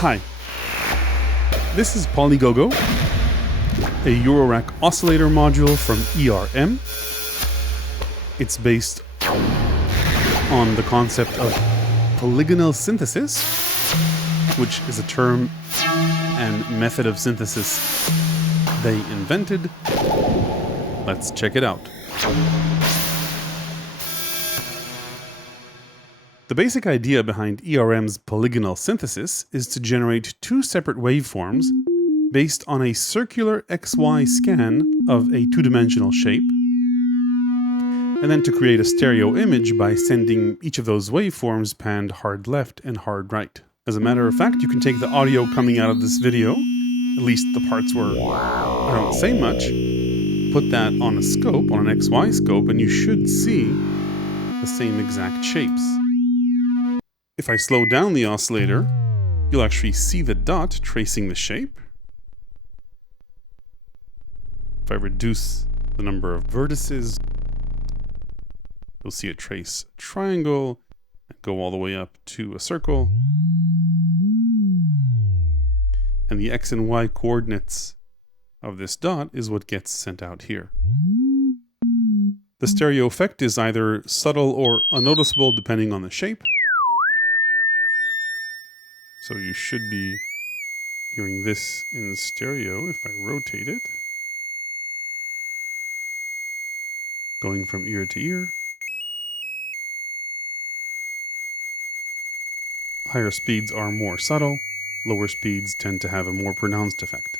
Hi, this is POLYGOGO, a Eurorack oscillator module from ERM. It's based on the concept of polygonal synthesis, which is a term and method of synthesis they invented. Let's check it out. The basic idea behind ERM's polygonal synthesis is to generate two separate waveforms based on a circular XY scan of a two-dimensional shape, and then to create a stereo image by sending each of those waveforms panned hard left and hard right. As a matter of fact, you can take the audio coming out of this video, at least the parts where I don't say much, put that on a scope, on an XY scope, and you should see the same exact shapes. If I slow down the oscillator, you'll actually see the dot tracing the shape. If I reduce the number of vertices, you'll see it trace a triangle and go all the way up to a circle. And the X and Y coordinates of this dot is what gets sent out here. The stereo effect is either subtle or unnoticeable depending on the shape. So you should be hearing this in stereo if I rotate it. Going from ear to ear. Higher speeds are more subtle. Lower speeds tend to have a more pronounced effect.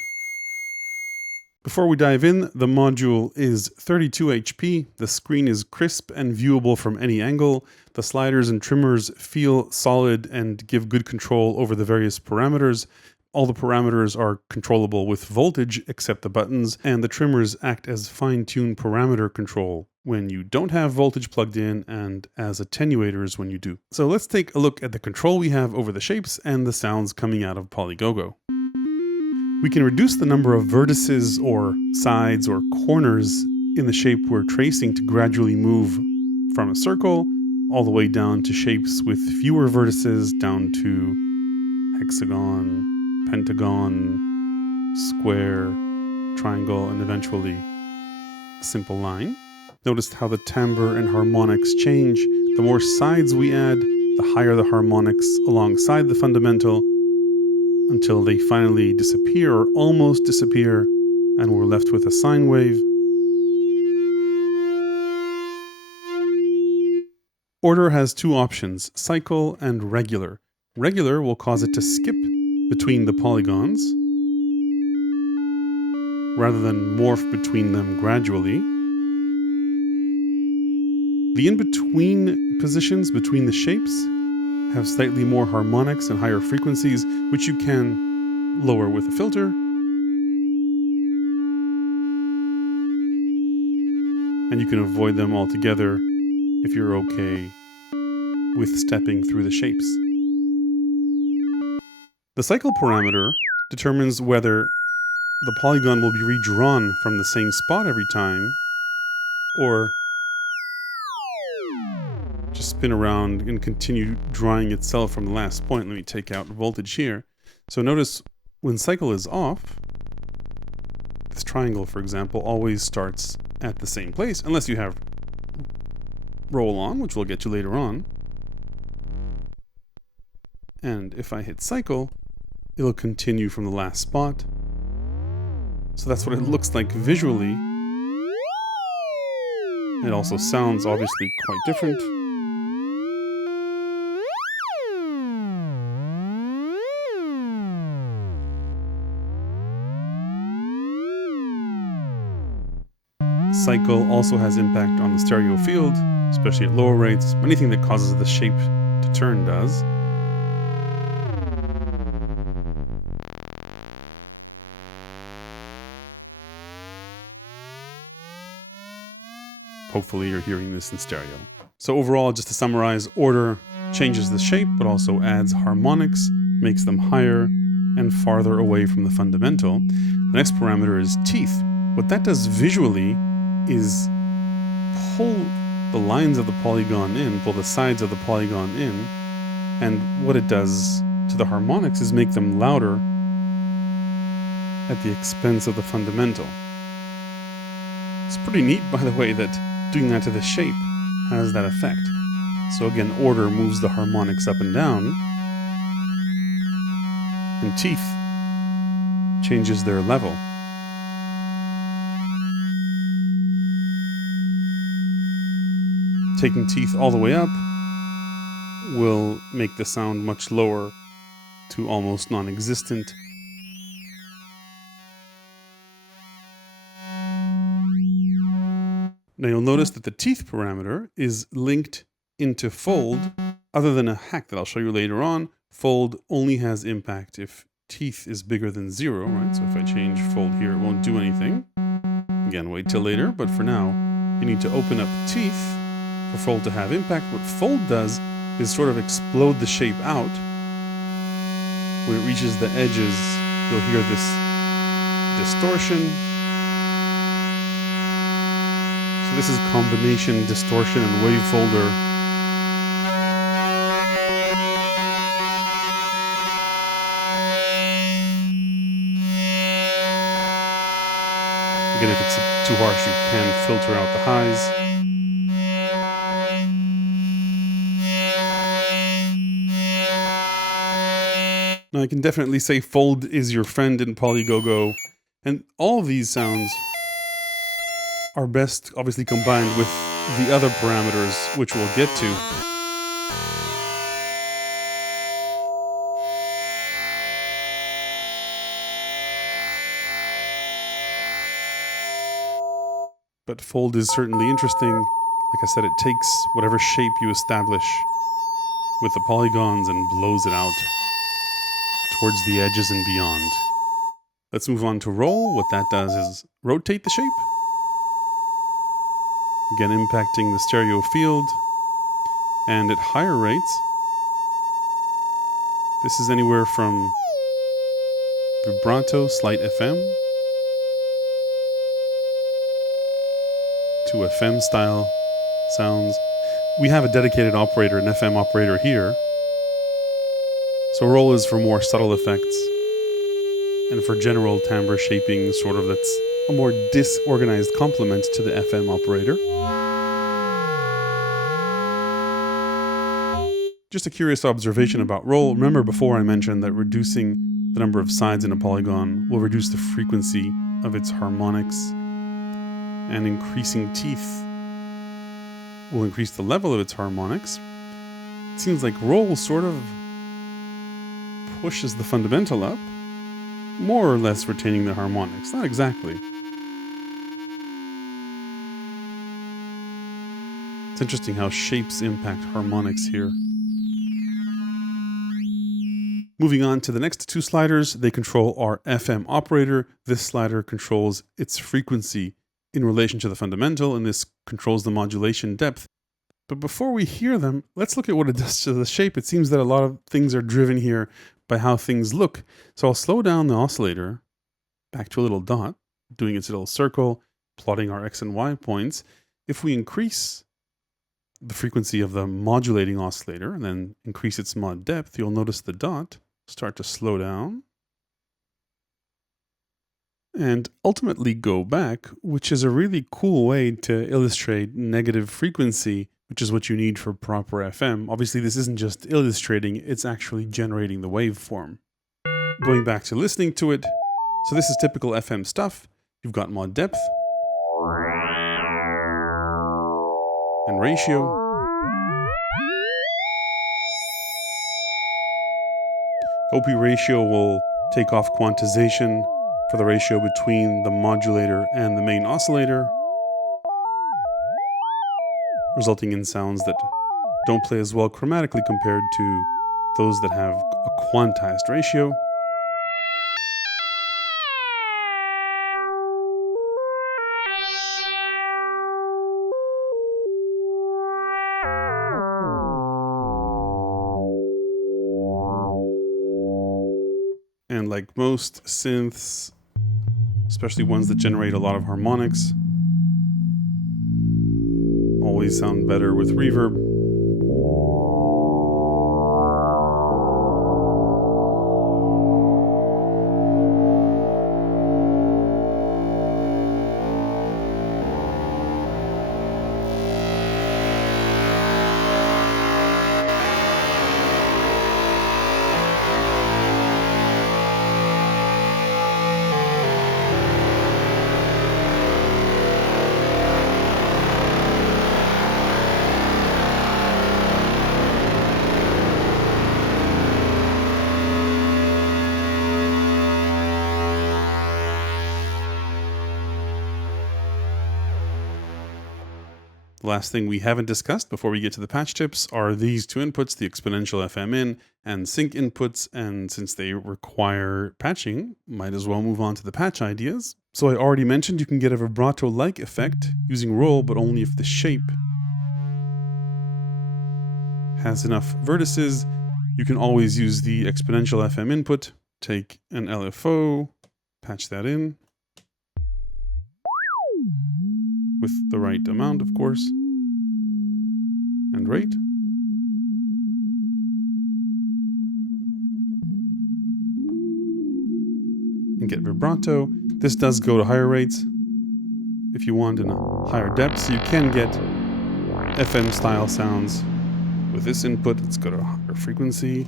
Before we dive in, the module is 32 HP, the screen is crisp and viewable from any angle, the sliders and trimmers feel solid and give good control over the various parameters. All the parameters are controllable with voltage except the buttons, and the trimmers act as fine-tuned parameter control when you don't have voltage plugged in and as attenuators when you do. So let's take a look at the control we have over the shapes and the sounds coming out of POLYGOGO. We can reduce the number of vertices or sides or corners in the shape we're tracing to gradually move from a circle all the way down to shapes with fewer vertices, down to hexagon, pentagon, square, triangle, and eventually a simple line. Notice how the timbre and harmonics change. The more sides we add, the higher the harmonics alongside the fundamental, until they finally disappear or almost disappear, and we're left with a sine wave. Order has two options, cycle and regular. Regular will cause it to skip between the polygons, rather than morph between them gradually. The in-between positions between the shapes have slightly more harmonics and higher frequencies, which you can lower with a filter. And you can avoid them altogether if you're okay with stepping through the shapes. The cycle parameter determines whether the polygon will be redrawn from the same spot every time, or just spin around and continue drawing itself from the last point. Let me take out voltage here. So notice when cycle is off, this triangle, for example, always starts at the same place, unless you have roll on, which we'll get to later on. And if I hit cycle, it'll continue from the last spot. So that's what it looks like visually. It also sounds obviously quite different. Cycle also has impact on the stereo field, especially at lower rates. Anything that causes the shape to turn does. Hopefully you're hearing this in stereo. So overall, just to summarize, order changes the shape, but also adds harmonics, makes them higher and farther away from the fundamental. The next parameter is teeth. What that does visually is pull the lines of the polygon in, pull the sides of the polygon in, and what it does to to the harmonics is make them louder at the expense of the fundamental. It's pretty neat, by the way, that doing that to the shape has that effect. So again, order moves the harmonics up and down, and teeth changes their level. Taking teeth all the way up will make the sound much lower to almost non-existent. Now you'll notice that the teeth parameter is linked into Fold. Other than a hack that I'll show you later on, Fold only has impact if teeth is bigger than 0, right? So if I change Fold here, it won't do anything. Again, wait till later, but for now, you need to open up teeth for Fold to have impact. What Fold does is sort of explode the shape out. When it reaches the edges, you'll hear this distortion. So this is combination, distortion, and wavefolder. Again, if it's too harsh, you can filter out the highs. Now, I can definitely say Fold is your friend in POLYGOGO, and all of these sounds are best obviously combined with the other parameters, which we'll get to. But Fold is certainly interesting. Like I said, it takes whatever shape you establish with the polygons and blows it out towards the edges and beyond. Let's move on to roll. What that does is rotate the shape. Again, impacting the stereo field. And at higher rates, this is anywhere from vibrato, slight FM, to FM style sounds. We have a dedicated operator, an FM operator here. So roll is for more subtle effects, and for general timbre shaping, sort of that's a more disorganized complement to the FM operator. Just a curious observation about roll. Remember before I mentioned that reducing the number of sides in a polygon will reduce the frequency of its harmonics, and increasing teeth will increase the level of its harmonics. It seems like roll sort of pushes the fundamental up, more or less retaining the harmonics. Not exactly. It's interesting how shapes impact harmonics here. Moving on to the next two sliders, they control our FM operator. This slider controls its frequency in relation to the fundamental, and this controls the modulation depth. But before we hear them, let's look at what it does to the shape. It seems that a lot of things are driven here by how things look. So I'll slow down the oscillator back to a little dot, doing its little circle, plotting our X and Y points. If we increase the frequency of the modulating oscillator and then increase its mod depth, you'll notice the dot start to slow down and ultimately go back, which is a really cool way to illustrate negative frequency, which is what you need for proper FM. Obviously, this isn't just illustrating, it's actually generating the waveform. Going back to listening to it, so this is typical FM stuff. You've got mod depth and ratio. OP ratio will take off quantization for the ratio between the modulator and the main oscillator, resulting in sounds that don't play as well chromatically compared to those that have a quantized ratio. And like most synths, especially ones that generate a lot of harmonics, always sound better with reverb. The last thing we haven't discussed before we get to the patch tips are these two inputs, the exponential FM in and sync inputs, and since they require patching, might as well move on to the patch ideas. So I already mentioned you can get a vibrato-like effect using roll, but only if the shape has enough vertices. You can always use the exponential FM input, take an LFO, patch that in with the right amount, of course, and rate. And get vibrato. This does go to higher rates if you want in a higher depth, so you can get FM style sounds with this input. Let's go to a higher frequency.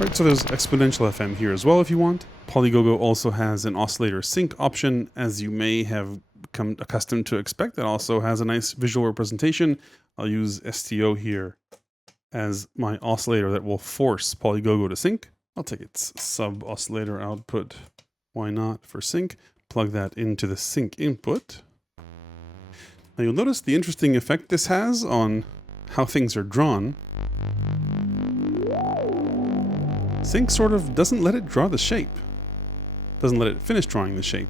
Right, so there's exponential FM here as well if you want. POLYGOGO also has an oscillator sync option, as you may have become accustomed to expect. That also has a nice visual representation. I'll use STO here as my oscillator that will force POLYGOGO to sync. I'll take its sub oscillator output, why not, for sync. Plug that into the sync input. Now you'll notice the interesting effect this has on how things are drawn. Sync sort of doesn't let it draw the shape. Doesn't let it finish drawing the shape.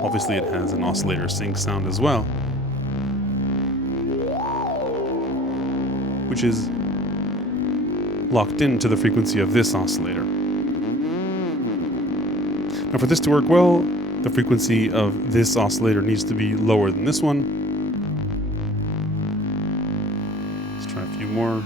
Obviously it has an oscillator sync sound as well, which is locked into the frequency of this oscillator. Now for this to work well, the frequency of this oscillator needs to be lower than this one. Let's try a few more.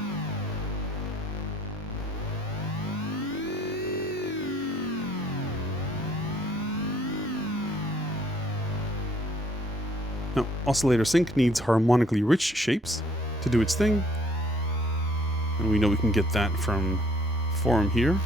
Now, oscillator sync needs harmonically rich shapes to do its thing. And we know we can get that from form here.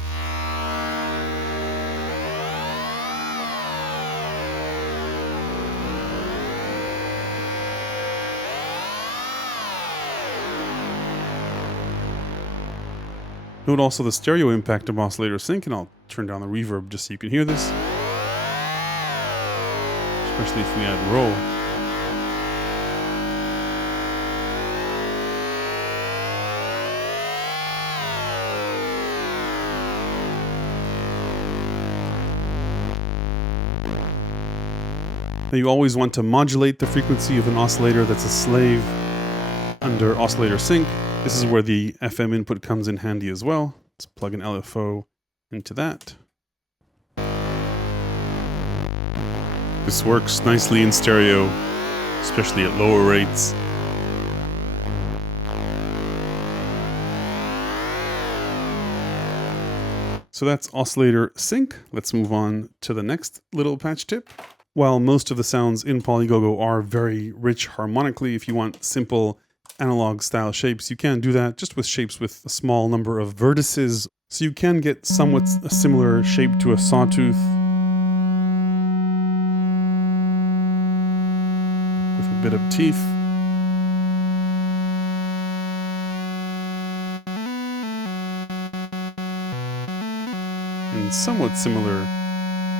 Note also the stereo impact of oscillator sync, and I'll turn down the reverb just so you can hear this. Especially if we add roll. Now you always want to modulate the frequency of an oscillator that's a slave under oscillator sync. This is where the FM input comes in handy as well. Let's plug an LFO into that. This works nicely in stereo, especially at lower rates. So that's oscillator sync. Let's move on to the next little patch tip. While most of the sounds in POLYGOGO are very rich harmonically, if you want simple analog style shapes, you can do that just with shapes with a small number of vertices. So you can get somewhat a similar shape to a sawtooth with a bit of teeth. And somewhat similar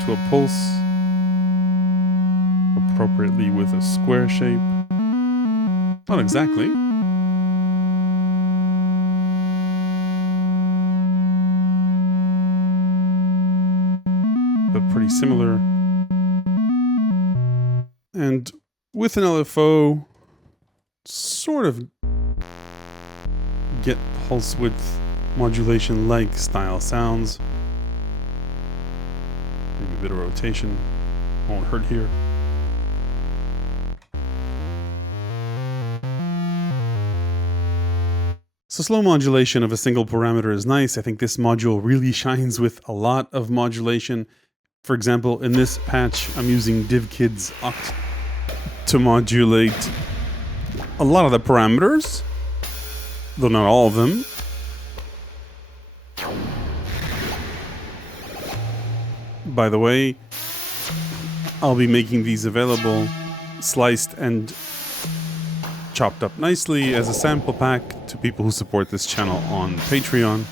to a pulse, appropriately with a square shape. Not exactly. But pretty similar. And with an LFO, sort of get pulse width modulation like style sounds. Maybe a bit of rotation. Won't hurt here. So slow modulation of a single parameter is nice. I think this module really shines with a lot of modulation. For example, in this patch, I'm using DivKid's Oct to modulate a lot of the parameters, though not all of them. By the way, I'll be making these available sliced and chopped up nicely as a sample pack to people who support this channel on Patreon.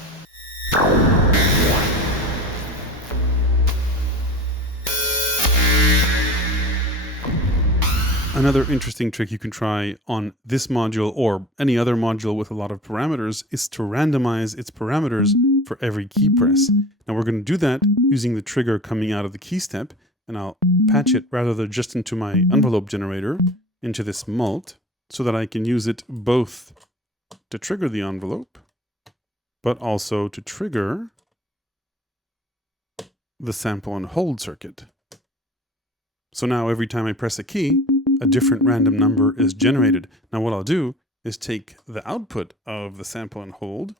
Another interesting trick you can try on this module or any other module with a lot of parameters is to randomize its parameters for every key press. Now we're going to do that using the trigger coming out of the key step, and I'll patch it rather than just into my envelope generator, into this mult, so that I can use it both to trigger the envelope, but also to trigger the sample and hold circuit. So now every time I press a key, a different random number is generated. Now what I'll do is take the output of the sample and hold,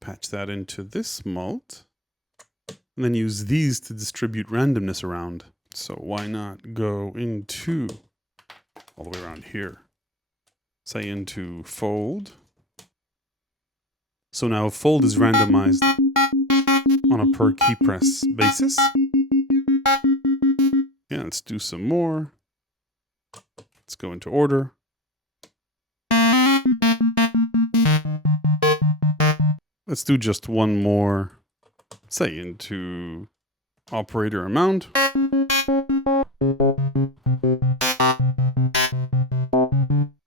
patch that into this mult, and then use these to distribute randomness around. So why not go into, all the way around here, say into Fold. So now Fold is randomized on a per key press basis. Yeah, let's do some more. Let's go into order. Let's do just one more, say into operator amount.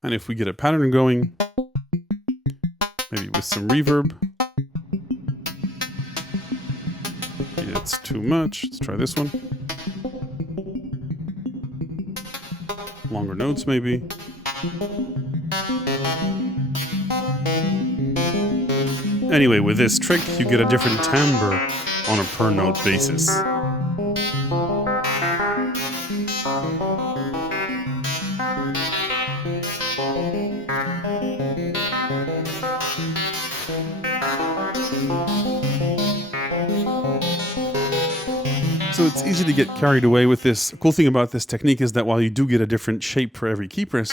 And if we get a pattern going, maybe with some reverb. It's too much. Let's try this one. Longer notes maybe. Anyway, with this trick, you get a different timbre on a per note basis. So it's easy to get carried away with this. The cool thing about this technique is that while you do get a different shape for every key press,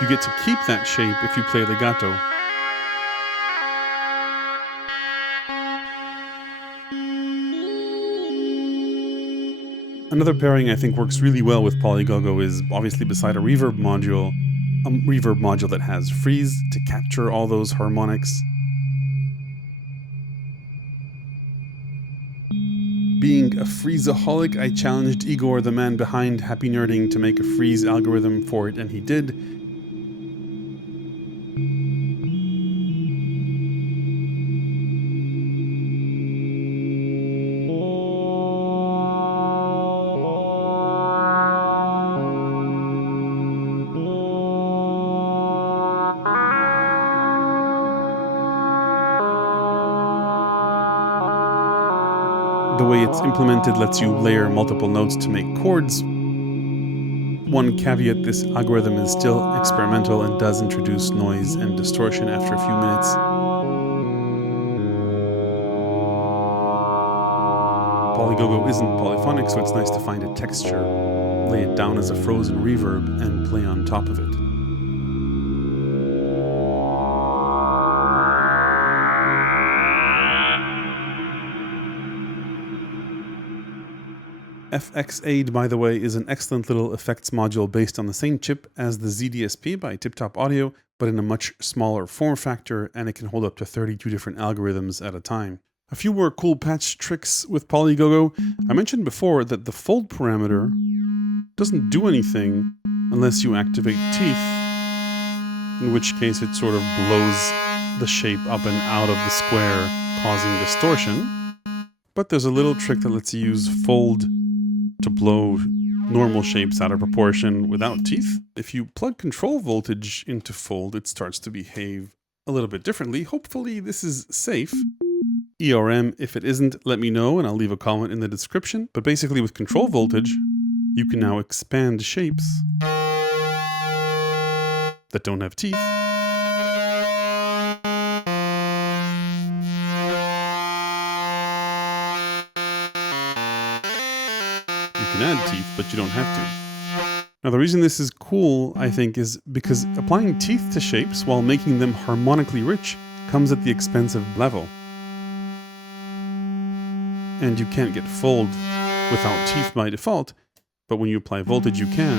you get to keep that shape if you play legato. Another pairing I think works really well with POLYGOGO is obviously beside a reverb module that has freeze to capture all those harmonics. Being a freezeaholic, I challenged Igor, the man behind Happy Nerding, to make a freeze algorithm for it, and he did. The way it's implemented lets you layer multiple notes to make chords. One caveat, this algorithm is still experimental and does introduce noise and distortion after a few minutes. POLYGOGO isn't polyphonic, so it's nice to find a texture, lay it down as a frozen reverb, and play on top of it. FXAid, by the way, is an excellent little effects module based on the same chip as the ZDSP by Tip Top Audio, but in a much smaller form factor, and it can hold up to 32 different algorithms at a time. A few more cool patch tricks with POLYGOGO. I mentioned before that the fold parameter doesn't do anything unless you activate teeth, in which case it sort of blows the shape up and out of the square, causing distortion. But there's a little trick that lets you use fold to blow normal shapes out of proportion without teeth. If you plug control voltage into fold, it starts to behave a little bit differently. Hopefully this is safe. ERM, if it isn't, let me know and I'll leave a comment in the description. But basically with control voltage, you can now expand shapes that don't have teeth. You can add teeth, but you don't have to. Now the reason this is cool, I think, is because applying teeth to shapes while making them harmonically rich comes at the expense of level. And you can't get fold without teeth by default, but when you apply voltage you can,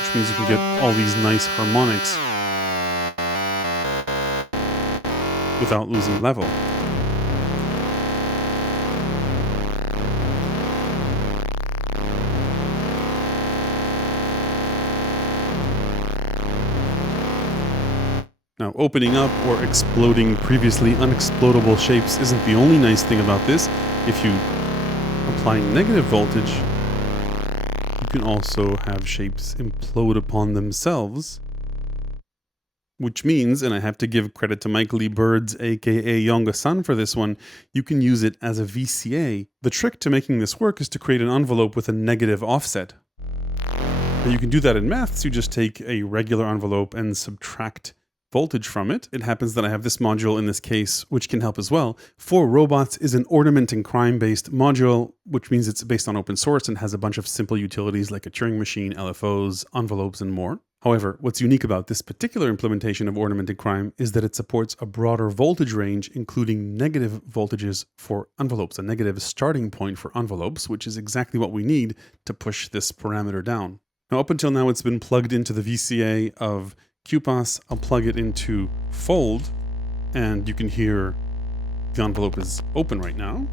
which means you can get all these nice harmonics without losing level. Now, opening up or exploding previously unexplodable shapes isn't the only nice thing about this. If you applying negative voltage, you can also have shapes implode upon themselves. Which means, and I have to give credit to Mike Lee Birds, aka Yonga Sun, for this one, you can use it as a VCA. The trick to making this work is to create an envelope with a negative offset. Now you can do that in maths. You just take a regular envelope and subtract voltage from it. It happens that I have this module in this case, which can help as well. For Robots is an ornament and crime based module, which means it's based on open source and has a bunch of simple utilities like a Turing machine, LFOs, envelopes, and more. However, what's unique about this particular implementation of ornament and crime is that it supports a broader voltage range, including negative voltages for envelopes, a negative starting point for envelopes, which is exactly what we need to push this parameter down. Now, up until now, it's been plugged into the VCA of QPAS. I'll plug it into Fold, and you can hear the envelope is open right now,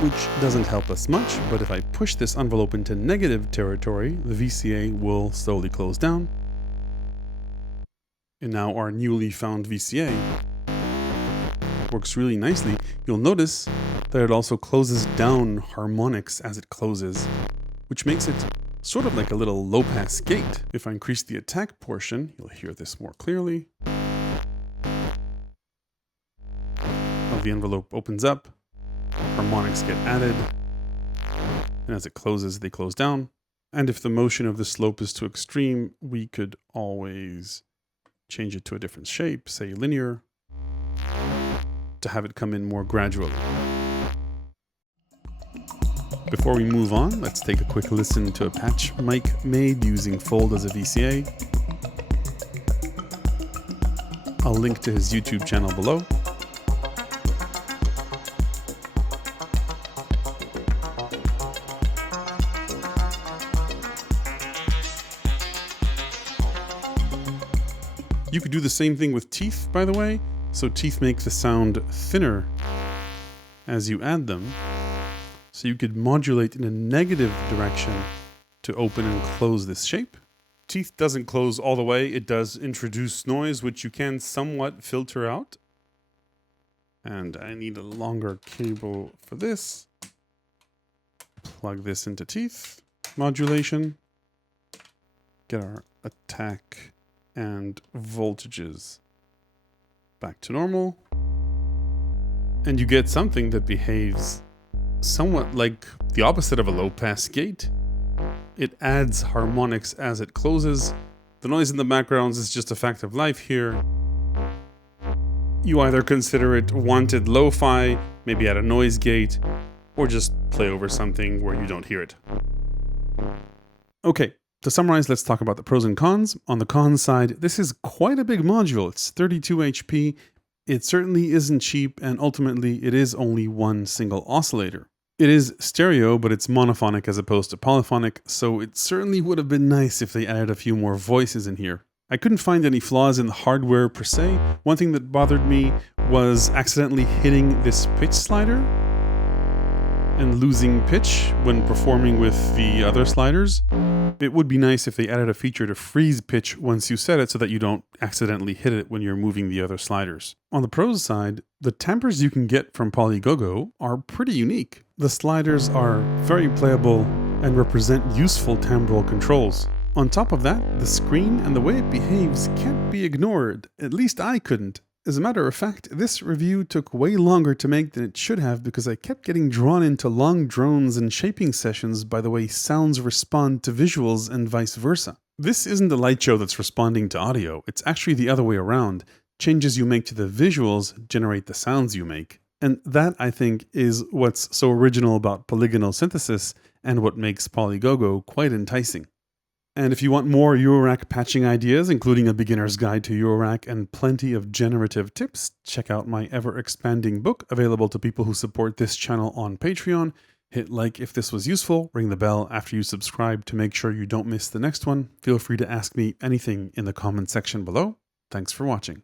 which doesn't help us much, but if I push this envelope into negative territory, the VCA will slowly close down. And now our newly found VCA works really nicely. You'll notice that it also closes down harmonics as it closes, which makes it sort of like a little low-pass gate. If I increase the attack portion, you'll hear this more clearly. Now the envelope opens up, harmonics get added, and as it closes, they close down. And if the motion of the slope is too extreme, we could always change it to a different shape, say linear, to have it come in more gradually. Before we move on, let's take a quick listen to a patch Mike made using Fold as a VCA. I'll link to his YouTube channel below. You could do the same thing with teeth, by the way. So teeth make the sound thinner as you add them. So you could modulate in a negative direction to open and close this shape. Teeth doesn't close all the way. It does introduce noise, which you can somewhat filter out. And I need a longer cable for this. Plug this into teeth. Modulation. Get our attack and voltages back to normal. And you get something that behaves somewhat like the opposite of a low-pass gate. It adds harmonics as it closes. The noise in the backgrounds is just a fact of life here. You either consider it wanted lo-fi, maybe add a noise gate, or just play over something where you don't hear it. Okay, to summarize, let's talk about the pros and cons. On the cons side, this is quite a big module. It's 32 HP. It certainly isn't cheap, and ultimately it is only one single oscillator. It is stereo, but it's monophonic as opposed to polyphonic, so it certainly would have been nice if they added a few more voices in here. I couldn't find any flaws in the hardware per se. One thing that bothered me was accidentally hitting this pitch slider and losing pitch when performing with the other sliders. It would be nice if they added a feature to freeze pitch once you set it so that you don't accidentally hit it when you're moving the other sliders. On the pros side, the timbres you can get from POLYGOGO are pretty unique. The sliders are very playable and represent useful timbral controls. On top of that, the screen and the way it behaves can't be ignored. At least I couldn't. As a matter of fact, this review took way longer to make than it should have because I kept getting drawn into long drones and shaping sessions by the way sounds respond to visuals and vice versa. This isn't a light show that's responding to audio, it's actually the other way around. Changes you make to the visuals generate the sounds you make. And that, I think, is what's so original about polygonal synthesis and what makes POLYGOGO quite enticing. And if you want more Eurorack patching ideas, including a beginner's guide to Eurorack and plenty of generative tips, check out my ever-expanding book available to people who support this channel on Patreon. Hit like if this was useful, ring the bell after you subscribe to make sure you don't miss the next one. Feel free to ask me anything in the comment section below. Thanks for watching.